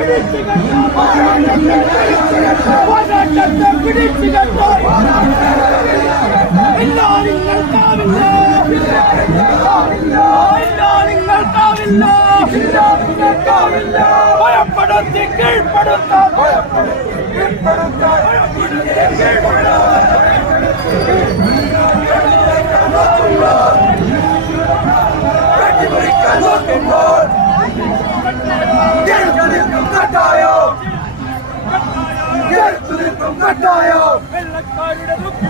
ड़ पढ़ पड़